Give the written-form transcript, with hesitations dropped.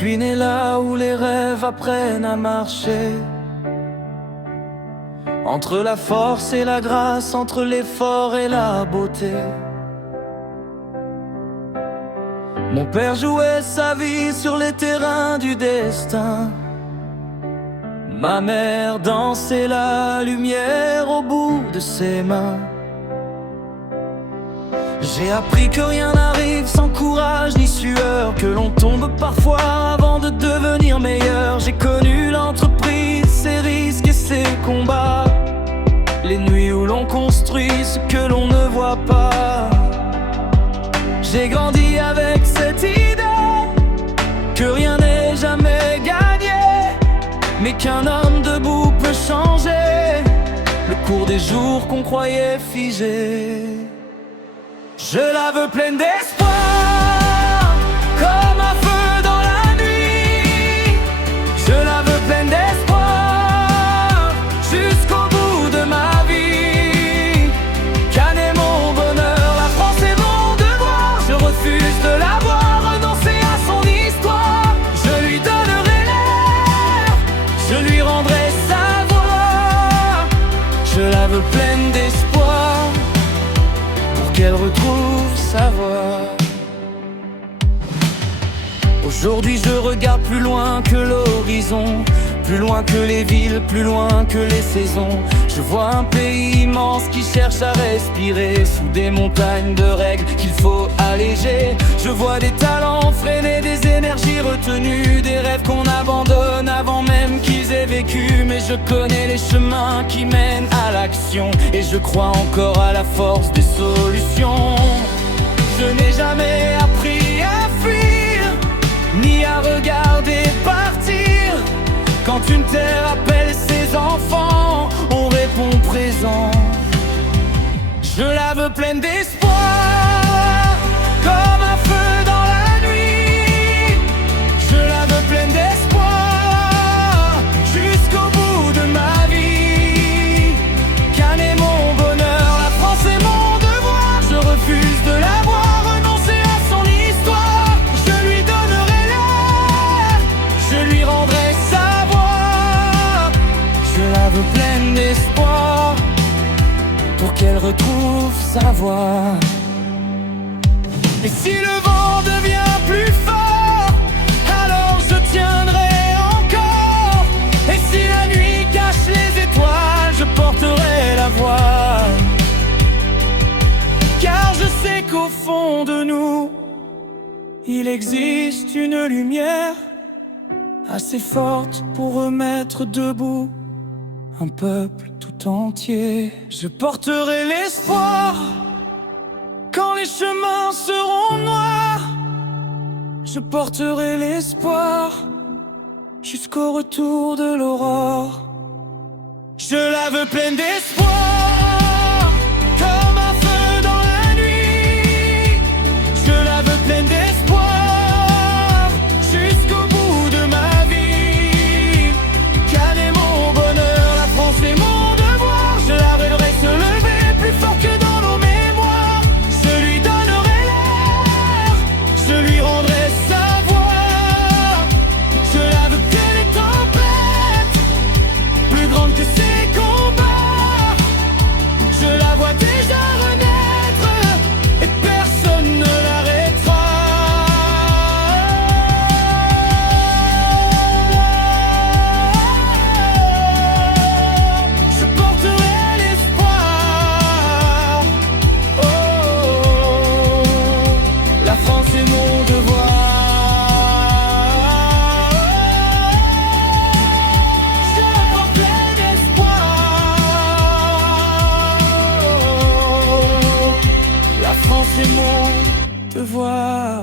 suis né là où les rêves apprennent à marcher, entre la force et la grâce, entre l'effort et la beauté. Mon père jouait sa vie sur les terrains du destin. Ma mère dansait la lumière au bout de ses mains. J'ai appris que rien n'arrive sans courage ni sueur, que l'on tombe parfois avant de devenir meilleur. J'ai connu l'entreprise, ses risques et ses combats, les nuits où l'on construit ce que l'on ne voit pas. J'ai grandi avec cette idée que rien n'est jamais gagné, mais qu'un homme debout peut changer le cours des jours qu'on croyait figés. Je la veux pleine d'espoir, comme un feu dans la nuit. Je la veux pleine d'espoir, jusqu'au bout de ma vie. Cannes est mon bonheur, la France est mon devoir. Je refuse de la voir renoncer à son histoire. Je lui donnerai l'air, je lui rendrai sa voix. Je la veux pleine d'espoir, qu'elle retrouve sa voix. Aujourd'hui je regarde plus loin que l'horizon, plus loin que les villes, plus loin que les saisons. Je vois un pays immense qui cherche à respirer sous des montagnes de règles qu'il faut alléger. Je vois des talents freinés, des énergies retenues, des rêves qu'on abandonne avant même qu'ils aient vécu. Mais je connais les chemins qui mènent à l'action, et je crois encore à la force des solutions. Je n'ai jamais appris à fuir, ni à regarder partir. Quand une terre appelle ses enfants, on répond présent. Je la veux pleine d'espoir, comme un feu dans la nuit. Je la veux pleine d'espoir, jusqu'au bout de ma vie. Cannes est mon bonheur, la France est mon devoir. Je refuse de la voir renoncer à son histoire. Je lui donnerai l'air, je lui rendrai sa voix. Je la veux pleine d'espoir, pour qu'elle retrouve sa voix. Et si le vent devient plus fort, alors je tiendrai encore. Et si la nuit cache les étoiles, je porterai la voix. Car je sais qu'au fond de nous, il existe une lumière assez forte pour remettre debout un peuple tout entier. Je porterai l'espoir quand les chemins seront noirs. Je porterai l'espoir jusqu'au retour de l'aurore. Je la veux pleine d'espoir, comme un feu dans la nuit. Je la veux pleine d'espoir, jusqu'au bout de ma vie. Cannes est mon bonheur, la France est mon devoir. Je la verrai se lever plus fort que dans nos mémoires. Je lui donnerai l'air, je lui rendrai sa voix. Je la veux que les tempêtes, plus grandes que ses combats. Je la vois déjà renaître, et personne ne l'arrêtera. Je porterai l'espoir. Oh, la France est mon devoir. Je porte plein d'espoir. La France est mon devoir.